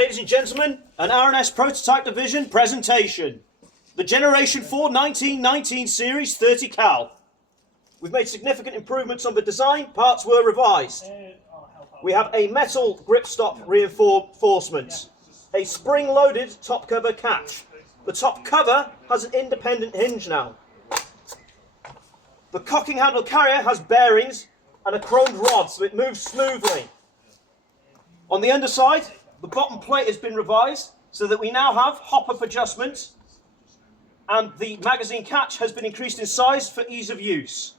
Ladies and gentlemen, an R&S Prototype Division presentation. The Generation 4 1919 Series 30 cal. We've made significant improvements on the design, parts were revised. We have a metal grip stop reinforcement, a spring-loaded top cover catch. The top cover has an independent hinge now. The cocking handle carrier has bearings and a chromed rod, so it moves smoothly. On the underside, the bottom plate has been revised so that we now have hop-up adjustment, and the magazine catch has been increased in size for ease of use.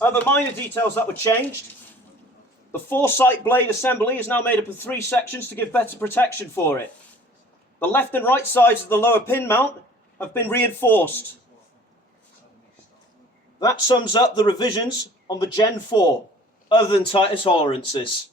Other minor details that were changed: the foresight blade assembly is now made up of 3 sections to give better protection for it. The left and right sides of the lower pin mount have been reinforced. That sums up the revisions on the Gen 4, other than tightest tolerances.